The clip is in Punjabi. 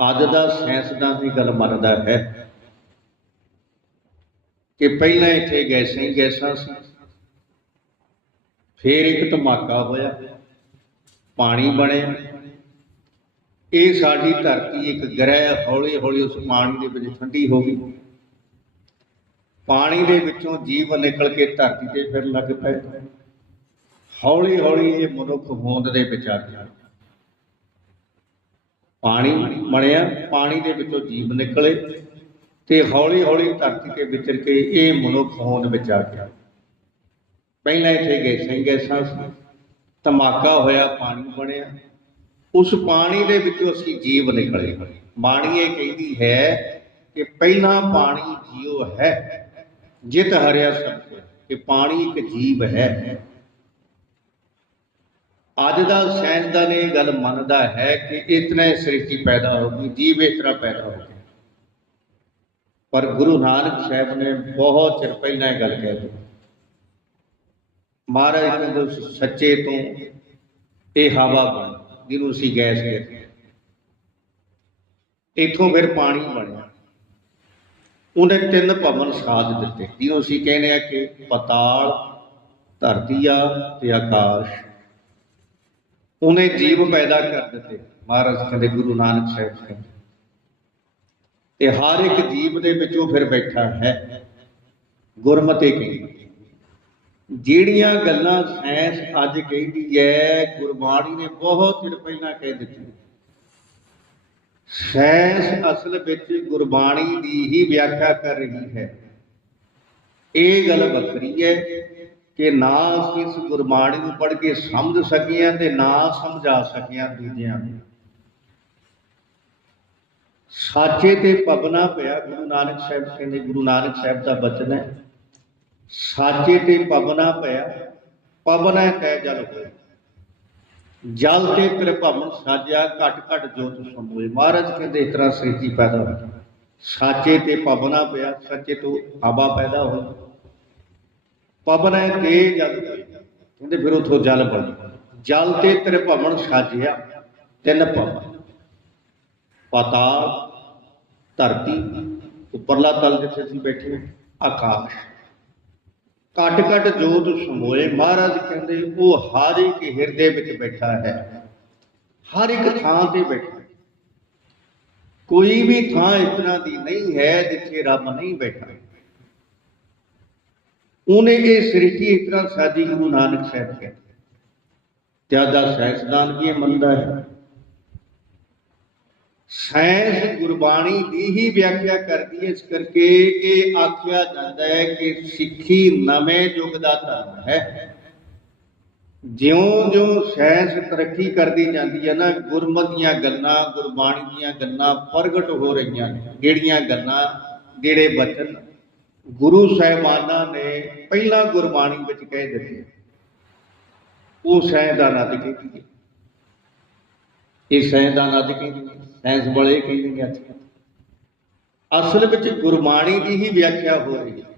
ਅੱਜ ਦਾ ਸਾਇੰਸਦਾਨ ਦੀ ਗੱਲ ਮੰਨਦਾ ਹੈ ਕਿ ਪਹਿਲਾਂ ਇੱਥੇ ਗੈਸਾਂ ਹੀ ਗੈਸਾਂ ਸੀ। ਫਿਰ ਇੱਕ ਧਮਾਕਾ ਹੋਇਆ। ਪਾਣੀ ਬਣਿਆ। ਇਹ ਸਾਡੀ ਧਰਤੀ ਇੱਕ ਗ੍ਰਹਿ ਹੌਲੀ ਹੌਲੀ ਉਸ ਪਾਣੀ ਦੇ ਵਿੱਚ ਠੰਡੀ ਹੋ ਗਈ। ਪਾਣੀ ਦੇ ਵਿੱਚੋਂ ਜੀਵ ਨਿਕਲ ਕੇ ਧਰਤੀ ਤੇ ਫਿਰ ਲੱਗ ਪਏ। ਹੌਲੀ ਹੌਲੀ ਇਹ ਮਨੁੱਖ ਹੋਂਦ ਦੇ ਵਿੱਚ ਆ ਗਿਆ। ਪਾਣੀ ਬਣਿਆ ਪਾਣੀ ਦੇ ਵਿੱਚੋਂ ਜੀਵ ਨਿਕਲੇ ਤੇ ਹੌਲੀ ਹੌਲੀ ਧਰਤੀ ਤੇ ਵਿਚਰ ਕੇ ਇਹ ਮਨੁੱਖ ਹੋਂਦ ਵਿੱਚ ਆ ਗਿਆ। ਪਹਿਲਾਂ ਇੱਥੇ ਗੈਸਾਂ ਹੀ ਗੈਸਾਂ ਸੀ, ਧਮਾਕਾ ਹੋਇਆ, ਪਾਣੀ ਬਣਿਆ। ਉਸ ਪਾਣੀ ਦੇ ਵਿੱਚੋਂ ਅਸੀਂ ਜੀਵ ਨਿਕਲੇ। ਬਾਣੀ ਇਹ ਕਹਿੰਦੀ ਹੈ ਕਿ ਪਹਿਲਾਂ ਪਾਣੀ ਜੀਵ ਹੈ, ਜਿਤ ਹਰਿਆ ਸਭ ਕਿ ਪਾਣੀ ਇੱਕ ਜੀਵ ਹੈ। ਅੱਜ ਦਾ ਸਾਇੰਸਦਾਨ ਇਹ ਗੱਲ ਮੰਨਦਾ ਹੈ ਕਿ ਇਤਨਾ ਹੀ ਸ੍ਰਿਸ਼ਟੀ ਪੈਦਾ ਹੋ ਗਈ, ਜੀਵ ਇਸ ਤਰ੍ਹਾਂ ਪੈਦਾ ਹੋ ਗਿਆ ਪਰ ਗੁਰੂ ਨਾਨਕ ਸਾਹਿਬ ਨੇ ਬਹੁਤ ਚਿਰ ਪਹਿਲਾਂ ਇਹ ਗੱਲ ਕਹਿ ਦਿੱਤੀ। ਮਹਾਰਾਜ ਕਹਿੰਦੇ ਸੱਚੇ ਤੋਂ ਇਹ ਹਵਾ ਬਣ, ਜਿਹਨੂੰ ਅਸੀਂ ਗੈਸ ਕਹਿੰਦੇ ਹਾਂ। ਇੱਥੋਂ ਫਿਰ ਪਾਣੀ ਬਣਿਆ। ਉਹਨੇ ਤਿੰਨ ਭਵਨ ਸਾਧ ਦਿੱਤੇ। ਜਿਹਨੂੰ ਅਸੀਂ ਕਹਿੰਦੇ ਆ ਕਿ ਪਤਾਲ, ਧਰਤੀ ਆ ਤੇ ਆਕਾਸ਼। ਉਹਨੇ ਜੀਵ ਪੈਦਾ ਕਰ ਦਿੱਤੇ। ਮਹਾਰਾਜ ਕਹਿੰਦੇ, ਗੁਰੂ ਨਾਨਕ ਸਾਹਿਬ ਕਹਿੰਦੇ, ਤੇ ਹਰ ਇੱਕ ਜੀਵ ਦੇ ਵਿੱਚੋਂ ਫਿਰ ਬੈਠਾ ਹੈ। ਗੁਰਮਤਿ ਕਹਿੰਦੀ ਜਿਹੜੀਆਂ ਗੱਲਾਂ ਸਾਇੰਸ ਅੱਜ ਕਹਿੰਦੀ ਹੈ, ਗੁਰਬਾਣੀ ਨੇ ਬਹੁਤ ਚਿਰ ਪਹਿਲਾਂ ਕਹਿ ਦਿੱਤੀ ਸਾਇੰਸ ਅਸਲ ਵਿੱਚ ਗੁਰਬਾਣੀ ਦੀ ਹੀ ਵਿਆਖਿਆ ਕਰ ਰਹੀ ਹੈ। ਇਹ ਗੱਲ ਵੱਖਰੀ ਹੈ। ਕਿ ਨਾ ਅਸੀਂ ਇਸ ਗੁਰਬਾਣੀ ਨੂੰ ਪੜ੍ਹ ਕੇ ਸਮਝ ਸਕੀਆਂ ਤੇ ਨਾ ਸਮਝਾ ਸਕੀਆਂ ਦੂਜਿਆਂ ਨੂੰ। ਸਾਚੇ ਤੇ ਪਵਨਾ ਪਿਆ ਗੁਰੂ ਨਾਨਕ ਸਾਹਿਬ ਸਿੰਘ ਕਹਿੰਦੇ ਗੁਰੂ ਨਾਨਕ ਸਾਹਿਬ ਦਾ ਬਚਨ ਹੈ। ਸਾਚੇ ਤੇ ਪਵਨਾ ਪਿਆ ਪਵਨ ਹੈ ਕਹਿ ਜਲ ਹੋਏ। ਜਲ ਤੇ ਕਿਰਪਾਵਨ ਸਾਜਿਆ, ਘਟ ਘਟ ਜੋਤ ਸੰਭੋਏ ਮਹਾਰਾਜ ਕਹਿੰਦੇ ਇਸ ਤਰ੍ਹਾਂ ਸ੍ਰਿਸ਼ਟੀ ਪੈਦਾ ਹੋਈ ਸਾਚੇ ਤੇ ਪਵਨਾ ਪਿਆ, ਸੱਚੇ ਤੋਂ ਹਵਾ ਪੈਦਾ ਹੋਈ ਪਵਨ ਹੈ ਤੇ ਜਲ ਕਹਿੰਦੇ ਫਿਰ ਉਥੋਂ ਜਲ ਬਣ। ਜਲ ਤੇ ਤ੍ਰਿਭਵਨ ਸਾਜਿਆ, ਤਿੰਨ ਭਵਨ। ਪਾਤਾਲ ਧਰਤੀ, ਉੱਪਰਲਾ ਤਲ ਜਿੱਥੇ ਅਸੀਂ ਬੈਠੇ ਆਕਾਸ਼। ਘਟ ਘਟ ਜੋਤ ਸਮੋਏ, ਮਹਾਰਾਜ ਕਹਿੰਦੇ, ਉਹ ਹਰ ਇੱਕ ਹਿਰਦੇ ਵਿੱਚ ਬੈਠਾ ਹੈ। ਹਰ ਇੱਕ ਥਾਂ ਤੇ ਬੈਠਾ ਕੋਈ ਵੀ ਥਾਂ ਇਸ ਤਰ੍ਹਾਂ ਦੀ ਨਹੀਂ ਹੈ ਜਿੱਥੇ ਰੱਬ ਨਹੀਂ ਬੈਠਾ। ਉਹਨੇ ਇਹ ਸ੍ਰਿਸ਼ਟੀ ਇਸ ਤਰ੍ਹਾਂ ਸਾਜੀ ਗੁਰੂ ਨਾਨਕ ਸਾਹਿਬ ਕਹਿੰਦੇ ਜ਼ਿਆਦਾ ਸਾਇੰਸਦਾਨ ਕੀ ਮੰਨਦਾ ਹੈ। ਸਾਇੰਸ ਗੁਰਬਾਣੀ ਦੀ ਹੀ ਵਿਆਖਿਆ ਕਰਦੀ ਹੈ, ਇਸ ਕਰਕੇ ਇਹ ਆਖਿਆ ਜਾਂਦਾ ਹੈ ਕਿ ਸਿੱਖੀ ਨਵੇਂ ਯੁੱਗ ਦਾ ਧਰਮ ਹੈ। ਜਿਉਂ-ਜਿਉਂ ਸਾਇੰਸ ਤਰੱਕੀ ਕਰਦੀ ਜਾਂਦੀ ਹੈ ਨਾ, ਗੁਰਮਤਿ ਦੀਆਂ ਗੱਲਾਂ, ਗੁਰਬਾਣੀ ਦੀਆਂ ਗੱਲਾਂ ਪ੍ਰਗਟ ਹੋ ਰਹੀਆਂ ਨੇ। ਜਿਹੜੀਆਂ ਗੱਲਾਂ? ਜਿਹੜੇ ਬਚਨ ਗੁਰੂ ਸਾਹਿਬਾਨਾਂ ਨੇ ਪਹਿਲਾਂ ਗੁਰਬਾਣੀ ਵਿੱਚ ਕਹਿ ਦਿੱਤੇ ਉਹ ਸਹਿ ਦਾ ਦੀ ਕਹਿੰਦੀ ਹੈ। ਇਹ ਸਾਇੰਸਦਾਨ ਅੱਜ ਕਹਿੰਦੇ ਨੇ ਸਾਇੰਸ ਵਾਲੇ ਕਹਿੰਦੇ ਨੇ ਅੱਜ ਅਸਲ ਵਿੱਚ ਗੁਰਬਾਣੀ ਦੀ ਹੀ ਵਿਆਖਿਆ ਹੋ ਰਹੀ ਹੈ।